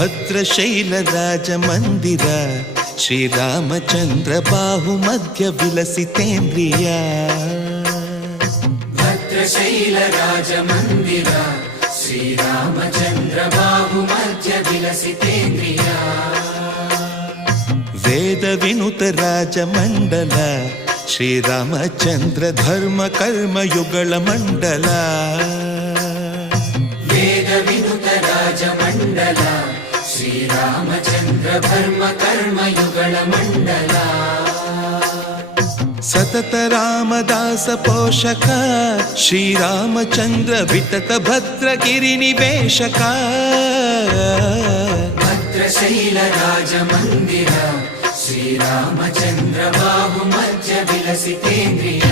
ಭದ್ರಶೈಲ ರಾಜ ಮಂದಿರ ಶ್ರೀರಾಮಚಂದ್ರ ಬಾಹು ಮಧ್ಯ ವಿಲಸಿತೇಂದ್ರಿಯ ಭದ್ರಶೈಲ ರಾಜ ಮಂದಿರ ಶ್ರೀರಾಮಚಂದ್ರ ಬಾಹು ಮಧ್ಯ ವಿಲಸಿತೇಂದ್ರಿಯ ವೇದ ವಿನುತ ರಾಜ ಮಂಡಲ ಶ್ರೀರಾಮಚಂದ್ರ ಧರ್ಮ ಕರ್ಮ ಯುಗಳ ಮಂಡಲ ವೇದ ವಿನುತ ರಾಜ ಮಂಡಲ ಶ್ರೀರಾಮಚಂದ್ರ ಧರ್ಮ ಕರ್ಮ ಯುಗಳ ಮಂಡಲ ಸತತ ರಾಮದಾಸ ಪೋಷಕ ಶ್ರೀರಾಮಚಂದ್ರ ವಿತತ ಭದ್ರಗಿರಿ ನಿವೇಶಕ ಭದ್ರಶೈಲ ರಾಜ ಮಂದಿರ ಶ್ರೀರಾಮಚಂದ್ರ ಬಾಹು ಮಧ್ಯ ವಿಲಸಿತೇಂದ್ರಿಯ